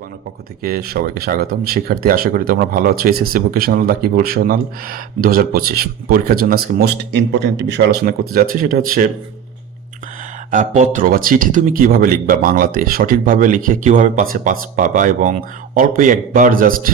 বাংলার পক্ষ থেকে সবাইকে স্বাগতম। শিক্ষার্থী, আশা করি তোমরা ভালো আছো। এসএসসি ভোকেশনাল দাকি ভোকেশনাল দু হাজার পঁচিশ পরীক্ষার জন্য আজকে মোস্ট ইম্পর্টেন্ট বিষয় আলোচনা করতে যাচ্ছি, সেটা হচ্ছে পত্র বা চিঠি তুমি কীভাবে লিখবা বাংলাতে? সঠিকভাবে লিখে কীভাবে পাশে পাস পাবা এবং অল্পই একবার জাস্ট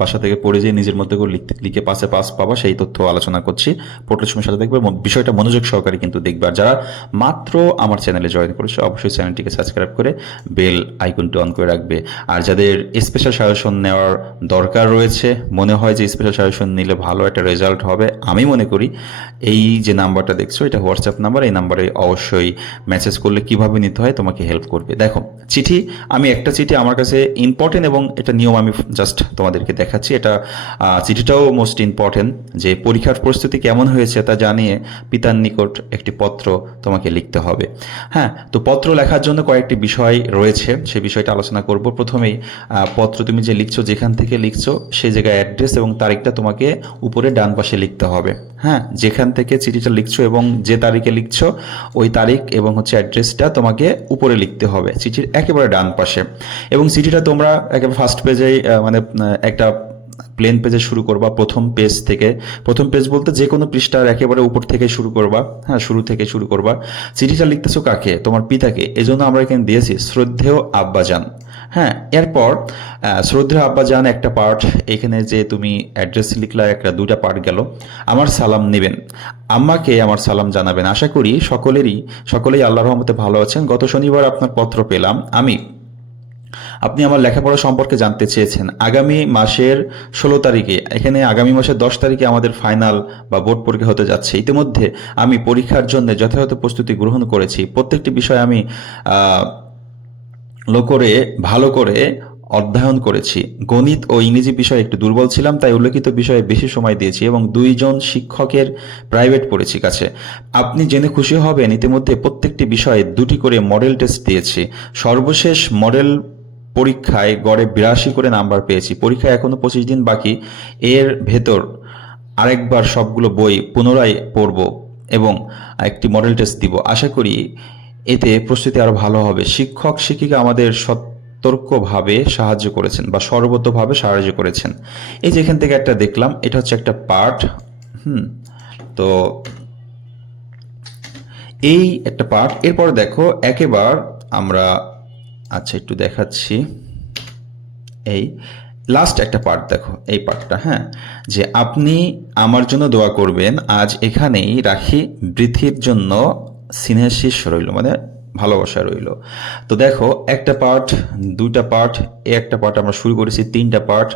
বাসা থেকে পড়ে যেয়ে নিজের মধ্যে করে লিখতে লিখে পাশে পাস পাবা, সেই তথ্য আলোচনা করছি। পোর্টাল সময় সাথে দেখবে বিষয়টা মনোযোগ সহকারে কিন্তু দেখবে। আর যারা মাত্র আমার চ্যানেলে জয়েন করেছে, অবশ্যই চ্যানেলটিকে সাবস্ক্রাইব করে বেল আইকনটি অন করে রাখবে। আর যাদের স্পেশাল সাজেশন নেওয়ার দরকার রয়েছে, মনে হয় যে স্পেশাল সাজেশন নিলে ভালো একটা রেজাল্ট হবে, আমি মনে করি এই যে নাম্বারটা দেখছ, এটা হোয়াটসঅ্যাপ নাম্বার এই নাম্বারে অবশ্যই মেসেজ করলে কীভাবে নিতে হয়, তোমাকে হেল্প করবে। দেখো, চিঠি, আমি একটা চিঠি আমার কাছে ইম্পর্টেন্ট এবং এটা নিয়ম আমি জাস্ট তোমাদেরকে দেখাচ্ছি। এটা চিঠিটাও মোস্ট ইম্পর্টেন্ট যে পরীক্ষার প্রস্তুতি কেমন হয়েছে তা জানিয়ে পিতার নিকট একটি পত্র তোমাকে লিখতে হবে। হ্যাঁ তো পত্র লেখার জন্য কয়েকটি বিষয় রয়েছে। সে বিষয়টা আলোচনা করব। প্রথমেই পত্র তুমি যে লিখছো, যেখান থেকে লিখছো সেই জায়গায় অ্যাড্রেস এবং তারিখটা তোমাকে উপরে ডান পাশে লিখতে হবে। হ্যাঁ যেখান থেকে চিঠিটা লিখছো এবং যে তারিখে লিখছো, ওই তারিখ এবং হচ্ছে অ্যাড্রেসটা তোমাকে উপরে লিখতে হবে, চিঠির একেবারে ডান পাশে। এবং চিঠিটা তোমরা একেবারে ফার্স্ট পেজেই মানে একটা প্লেন পেজে শুরু করবা, প্রথম পেজ থেকে। প্রথম পেজ বলতে যে কোনো পৃষ্ঠার একেবারে উপর থেকে শুরু করবা হ্যাঁ শুরু থেকে শুরু করবা। চিঠিটা লিখতেছো কাকে? তোমার পিতাকে। এজন্য আমরা এখানে দিয়েছি, শ্রদ্ধেয় আব্বাজান। হ্যাঁ এরপর আহ, শ্রদ্ধেয় আব্বাজান একটা পার্ট এখানে যে তুমি অ্যাড্রেস লিখলা একটা দুইটা পার্ট গেল। আমার সালাম নেবেন। আম্মাকে আমার সালাম জানাবেন। আশা করি সকলেরই সকলেই আল্লাহ রহমতে ভালো আছেন। গত শনিবার আপনার পত্র পেলাম। আমি আপনি আমার লেখাপড়া সম্পর্কে জানতে চেয়েছেন। আগামী মাসের ষোলো তারিখে এখানে আগামী মাসের দশ তারিখে আমাদের ফাইনাল বা বোর্ড পরীক্ষা হতে যাচ্ছে। ইতিমধ্যে আমি পরীক্ষার জন্য যথাযথ প্রস্তুতি গ্রহণ করেছি। প্রত্যেকটি বিষয় আমি করে ভালো করে অধ্যয়ন করেছি। গণিত ও ইংরেজি বিষয়ে একটু দুর্বল ছিলাম, তাই উল্লেখিত বিষয়ে বেশি সময় দিয়েছি এবং দুইজন শিক্ষকের প্রাইভেট পড়েছি কাছে। আপনি জেনে খুশি হবেন, ইতিমধ্যে প্রত্যেকটি বিষয়ে দুটি করে মডেল টেস্ট দিয়েছি। সর্বশেষ মডেল পরীক্ষায় গড়ে বিরাশি করে নাম্বার পেয়েছি। পরীক্ষায় এখনও পঁচিশ দিন বাকি। এর ভেতর আরেকবার সবগুলো বই পুনরায় পড়ব এবং একটি মডেল টেস্ট দিব। আশা করি এতে প্রস্তুতি আরও ভালো হবে। শিক্ষক, শিক্ষিকা আমাদের সতর্কভাবে সাহায্য করেছেন বা সর্বতভাবে সাহায্য করেছেন। এই যে এখান থেকে একটা দেখলাম, এটা হচ্ছে একটা পার্ট হুম, তো এই একটা পার্ট এরপরে দেখো, একেবার আমরা আচ্ছা একটু দেখাচ্ছি। এই লাস্ট একটা পার্ট দেখো, এই পার্টটা হ্যাঁ? যে আপনি আমার জন্য দোয়া করবেন, আজ এখানেই রাখি, বৃদ্ধির জন্য সিনেসিস রইল মানে ভালোবাসা রইল। তো দেখো, একটা পার্ট দুইটা পার্ট এ একটা পার্ট আমরা শুরু করেছি, তিনটা পার্ট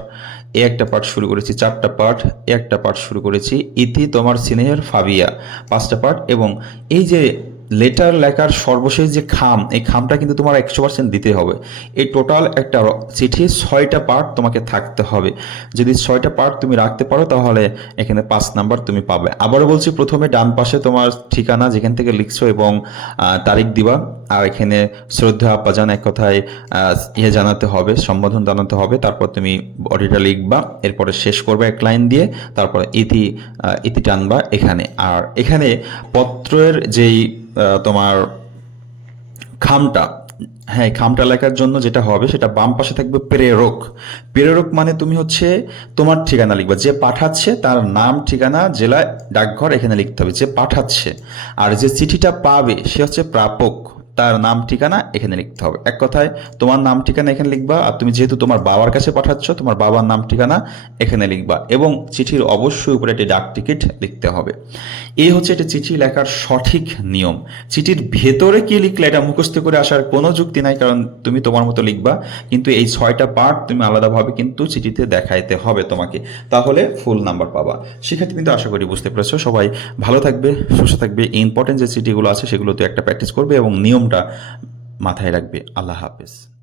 এ একটা পার্ট শুরু করেছি, চারটা পার্ট এ একটা পার্ট শুরু করেছি। ইতি তোমার স্নেহের ফাবিয়া, পাঁচটা পার্ট এবং এই যে লেটার লেখার সর্বশেষ যে খাম, এই খামটা কিন্তু তোমার একশো পার্সেন্ট দিতে হবে। এই টোটাল একটা চিঠির ছয়টা পার্ট তোমাকে থাকতে হবে। যদি ছয়টা পার্ট তুমি রাখতে পারো, তাহলে এখানে পাঁচ নাম্বার তুমি পাবে। আবারও বলছি, প্রথমে ডান পাশে তোমার ঠিকানা, যেখান থেকে লিখছো এবং তারিখ দিবা। আর এখানে শ্রদ্ধা, আপ্পাজান এক কথায় ইয়ে জানাতে হবে, সম্বোধন জানাতে হবে। তারপর তুমি বডিটা লিখবা, এরপরে শেষ করবে এক লাইন দিয়ে, তারপরে ইতি ইতি টানবা এখানে। আর এখানে পত্রের যেই তোমার খামটা। হ্যাঁ খামটা লেখার জন্য যেটা হবে, সেটা বাম পাশে থাকবে প্রেরক। প্রেরক মানে তুমি হচ্ছে তোমার ঠিকানা লিখবে। যে পাঠাচ্ছে, তার নাম, ঠিকানা, জেলা, ডাকঘর এখানে লিখতে হবে। যে পাঠাচ্ছে, আর যে চিঠিটা পাবে, সে হচ্ছে প্রাপক। তার নাম ঠিকানা এখানে লিখতে হবে। এক কথায়, তোমার নাম ঠিকানা এখানে লিখবা আর তুমি যেহেতু তোমার বাবার কাছে পাঠাচ্ছ, তোমার বাবার নাম ঠিকানা এখানে লিখবা এবং চিঠির অবশ্যই উপরে একটি ডাক টিকিট লিখতে হবে। এই হচ্ছে একটি চিঠি লেখার সঠিক নিয়ম। চিঠির ভেতরে কি লিখলে এটা মুখস্থ করে আসার কোনো যুক্তি নাই, কারণ তুমি তোমার মতো লিখবা, কিন্তু এই ছয়টা পার্ট তুমি আলাদাভাবে কিন্তু চিঠিতে দেখাইতে হবে তোমাকে। তাহলে ফুল নাম্বার পাবা। সেক্ষেত্রে কিন্তু আশা করি বুঝতে পেরেছ। সবাই ভালো থাকবে, সুস্থ থাকবে। ইম্পর্টেন্ট যে চিঠিগুলো আছে সেগুলো তো একটা প্র্যাকটিস করবে এবং নিয়মটা মাথায় রাখবে। আল্লাহ হাফেজ।